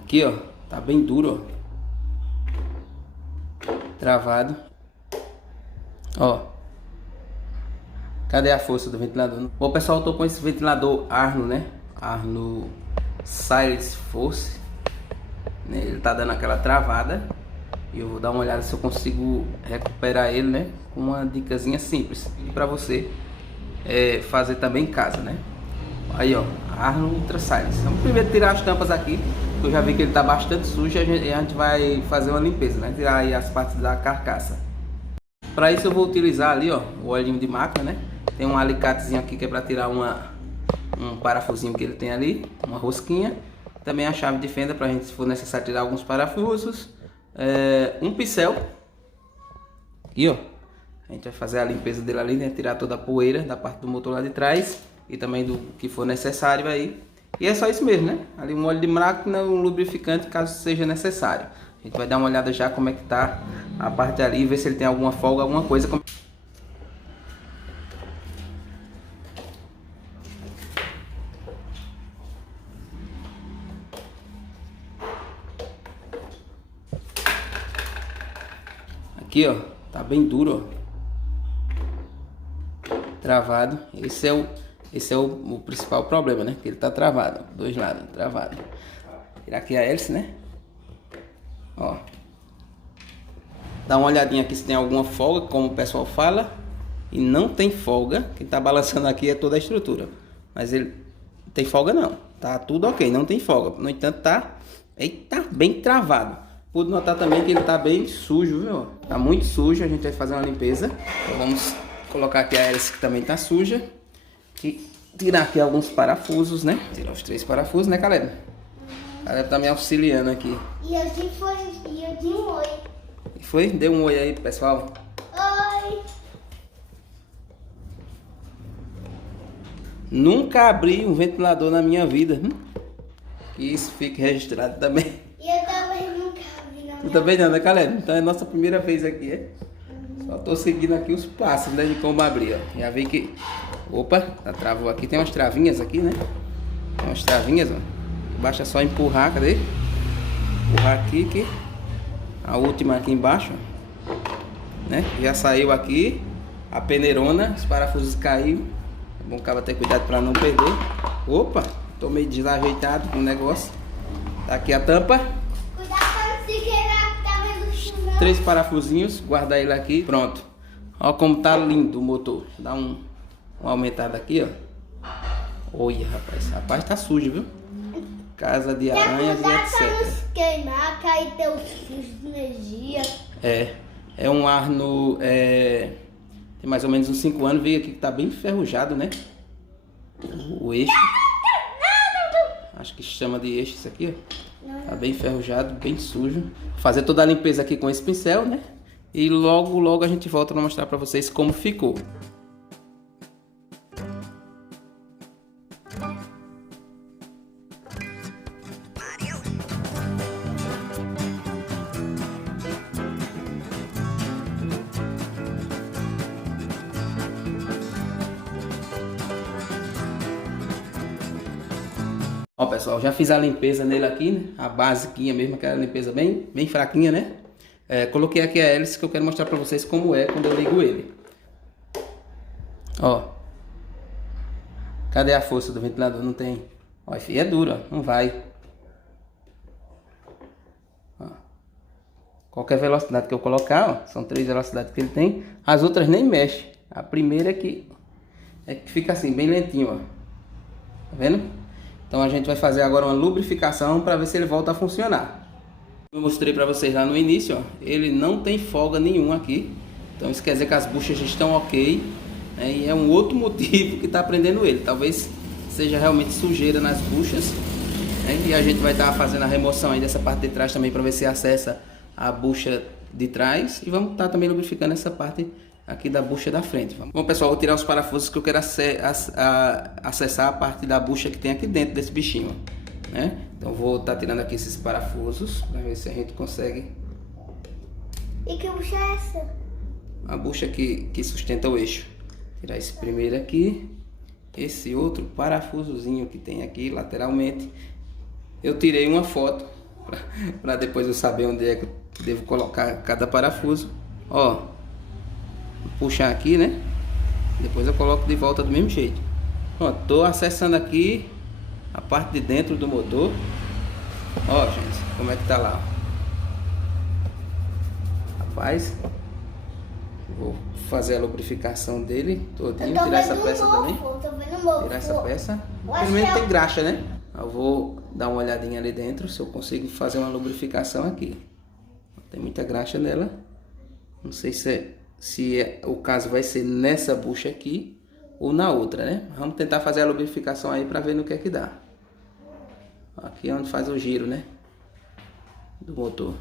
Aqui, ó, tá bem duro, ó. Travado. Ó. Cadê a força do ventilador? Bom, pessoal, eu tô com esse ventilador Arno, né? Arno Silence Force. Ele tá dando aquela travada. E eu vou dar uma olhada se eu consigo recuperar ele, né? Com uma dicasinha simples. E pra você fazer também em casa, né? Aí, ó, Arno Ultra Silence. Vamos primeiro tirar as tampas aqui. Eu já vi que ele tá bastante sujo e a gente vai fazer uma limpeza, né? Tirar aí as partes da carcaça. Para isso eu vou utilizar ali, ó, o olhinho de máquina, né? Tem um alicatezinho aqui que é para tirar um parafusinho que ele tem ali, uma rosquinha. Também a chave de fenda para a gente, se for necessário, tirar alguns parafusos. Um pincel. Aqui, ó. A gente vai fazer a limpeza dele ali, né? Tirar toda a poeira da parte do motor lá de trás e também do que for necessário aí. E é só isso mesmo, né? Ali um óleo de máquina, um lubrificante caso seja necessário. A gente vai dar uma olhada já como é que tá a parte ali, ver se ele tem alguma folga, alguma coisa. Aqui, ó, tá bem duro, ó. Travado. Esse é o principal problema, né? Que ele tá travado, dois lados, travado. Tirar aqui a hélice, né? Ó. Dá uma olhadinha aqui se tem alguma folga, como o pessoal fala. E não tem folga. Quem tá balançando aqui é toda a estrutura. Mas ele tem folga não. Tá tudo ok, não tem folga. No entanto, ele tá bem travado. Pude notar também que ele tá bem sujo, viu? Tá muito sujo, a gente vai fazer uma limpeza. Então vamos colocar aqui a hélice que também tá suja. E tirar aqui alguns parafusos, né? Tirar os 3 parafusos, né, Caleb? Caleb tá me auxiliando aqui. E eu dei um oi. E foi? Dê um oi aí, pessoal. Oi. Nunca abri um ventilador na minha vida. Que isso fique registrado também. E eu também nunca vi na Tu minha também não, né, Caleb? Então é a nossa primeira vez aqui, é? Só tô seguindo aqui os passos, né, de como abrir, ó. Já vi que... Opa, tá travou aqui. Tem umas travinhas aqui, né? Tem umas travinhas, ó. Basta só empurrar, cadê? Empurrar aqui, que a última aqui embaixo, ó. Né? Já saiu aqui a peneirona, os parafusos caiu. É bom que ela ter cuidado para não perder. Opa, tô meio desajeitado com o negócio. Tá aqui a tampa. Cuidado pra não se quebrar, tá vendo o chão? 3 parafusinhos, guardar ele aqui, pronto. Ó como tá lindo o motor. Dá uma aumentada aqui, ó. Olha, rapaz tá sujo, viu? Casa de aranhas e Cuidado pra não etc. se queimar, cair teus fios de energia. É um Arno, tem mais ou menos uns 5 anos, veio aqui que tá bem enferrujado, né? O eixo. Acho que chama de eixo isso aqui, ó. Tá bem enferrujado, bem sujo. Vou fazer toda a limpeza aqui com esse pincel, né? E logo a gente volta para mostrar para vocês como ficou. Ó, pessoal, já fiz a limpeza nele aqui, né? A basiquinha mesmo, aquela limpeza bem fraquinha, né? Coloquei aqui a hélice que eu quero mostrar pra vocês como é quando eu ligo ele. Ó. Cadê a força do ventilador? Não tem. Ó, é duro, ó. Não vai. Ó. Qualquer velocidade que eu colocar, ó, são 3 velocidades que ele tem. As outras nem mexem. A primeira é que fica assim, bem lentinho, ó. Tá vendo? Então a gente vai fazer agora uma lubrificação para ver se ele volta a funcionar. Eu mostrei para vocês lá no início, ó, ele não tem folga nenhuma aqui. Então isso quer dizer que as buchas estão ok, né? E é um outro motivo que está prendendo ele. Talvez seja realmente sujeira nas buchas, né? E a gente vai estar fazendo a remoção aí dessa parte de trás também para ver se acessa a bucha de trás. E vamos estar também lubrificando essa parte aqui da bucha da frente. Bom, pessoal, vou tirar os parafusos que eu quero acessar a parte da bucha que tem aqui dentro desse bichinho, né? Então vou estar tirando aqui esses parafusos para ver se a gente consegue. E que bucha é essa? A bucha que sustenta o eixo. Tirar esse primeiro aqui. Esse outro parafusozinho que tem aqui lateralmente. Eu tirei uma foto Pra depois eu saber onde é que eu devo colocar cada parafuso. Ó, vou puxar aqui, né? Depois eu coloco de volta do mesmo jeito. Ó, tô acessando aqui a parte de dentro do motor. Ó, gente, como é que tá lá? Rapaz, vou fazer a lubrificação dele todinho, tirar essa peça também. Tirar essa peça. Pelo menos tem graxa, né? Eu vou dar uma olhadinha ali dentro se eu consigo fazer uma lubrificação aqui. Tem muita graxa nela. Não sei se o caso vai ser nessa bucha aqui ou na outra, né? Vamos tentar fazer a lubrificação aí para ver no que é que dá. Aqui é onde faz o giro, né? Do motor.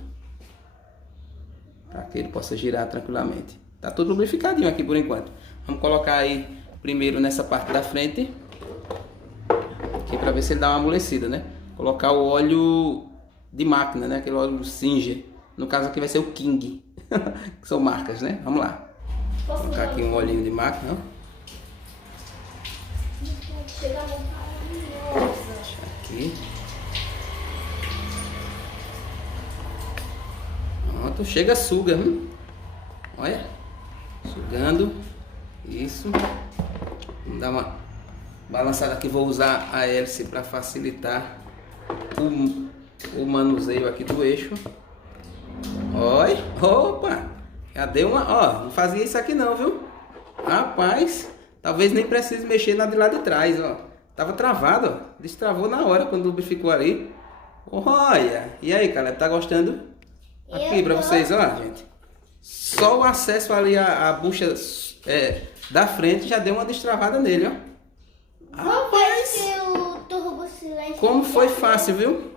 Para que ele possa girar tranquilamente. Tá tudo lubrificadinho aqui por enquanto. Vamos colocar aí primeiro nessa parte da frente. Aqui para ver se ele dá uma amolecida, né? Colocar o óleo de máquina, né? Aquele óleo Singer. No caso aqui vai ser o King. Que são marcas, né? Vamos lá. Vou colocar aqui um olhinho de máquina. Deixa aqui. Pronto, chega, suga. Olha. Sugando. Isso. Vamos dar uma balançada aqui. Vou usar a hélice para facilitar o manuseio aqui do eixo. Olha, opa, já deu uma, ó, não fazia isso aqui não, viu? Rapaz, talvez nem precise mexer na de lá de trás, ó. Tava travado, ó, destravou na hora quando lubrificou ali. Olha, e aí, Caleb, tá gostando? Aqui pra vocês, ó, gente. Só o acesso ali a bucha da frente já deu uma destravada nele, ó. Rapaz, como foi fácil, viu?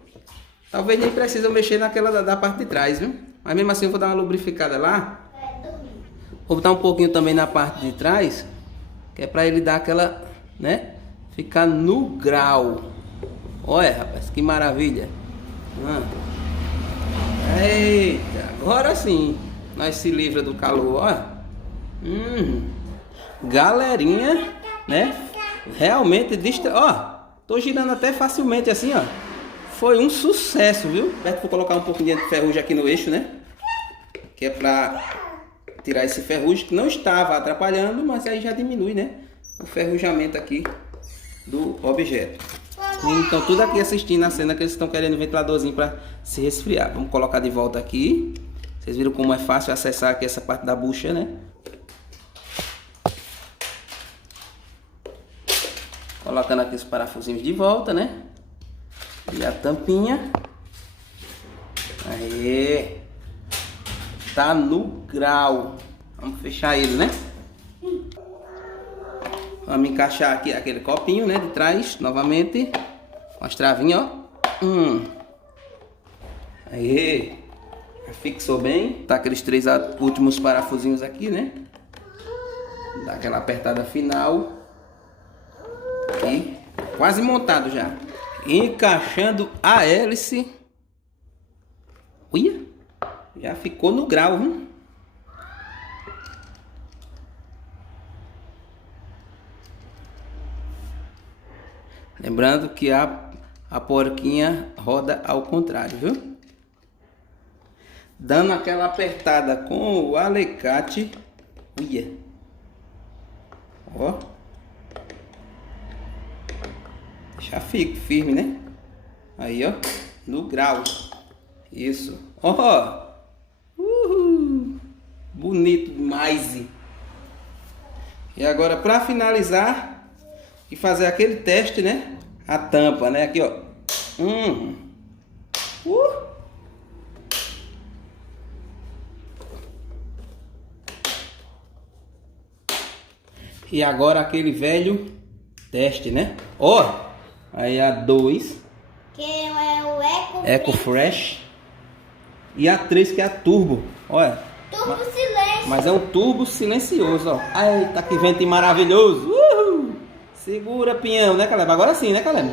Talvez nem precise eu mexer naquela da parte de trás, viu? Mas mesmo assim eu vou dar uma lubrificada lá. Vou botar um pouquinho também na parte de trás, que é pra ele dar aquela, né? Ficar no grau. Olha, rapaz, que maravilha. Eita, agora sim nós se livra do calor, ó. Galerinha, né? Realmente, ó, tô girando até facilmente assim, ó. Foi um sucesso, viu? Vou colocar um pouquinho de ferrugem aqui no eixo, né? Que é pra tirar esse ferrugem que não estava atrapalhando, mas aí já diminui, né? O ferrujamento aqui do objeto. Então tudo aqui assistindo a cena que eles estão querendo um ventiladorzinho para se resfriar. Vamos colocar de volta aqui. Vocês viram como é fácil acessar aqui essa parte da bucha, né? Colocando aqui os parafusinhos de volta, né? E a tampinha. Aí. Tá no grau. Vamos fechar ele, né? Vamos encaixar aqui aquele copinho, né? De trás, novamente. Com as travinhas, ó. Aí. Fixou bem. Tá aqueles 3 últimos parafusinhos aqui, né? Dá aquela apertada final. Aqui. Quase montado já. Encaixando a hélice. Olha, já ficou no grau, viu? Lembrando que a porquinha roda ao contrário, viu? Dando aquela apertada com o alicate. Olha. Ó. Já fico firme, né? Aí, ó. No grau. Isso. Ó. Bonito demais. E agora, para finalizar e fazer aquele teste, né? A tampa, né? Aqui, ó. E agora aquele velho teste, né? Ó. Aí a 2, que é o Eco Fresh. E a 3, que é a Turbo. Olha. Turbo silêncio. Mas é um turbo silencioso, ó. Eita, que vento maravilhoso. Segura, pinhão, né, Caleb? Agora sim, né, Caleb?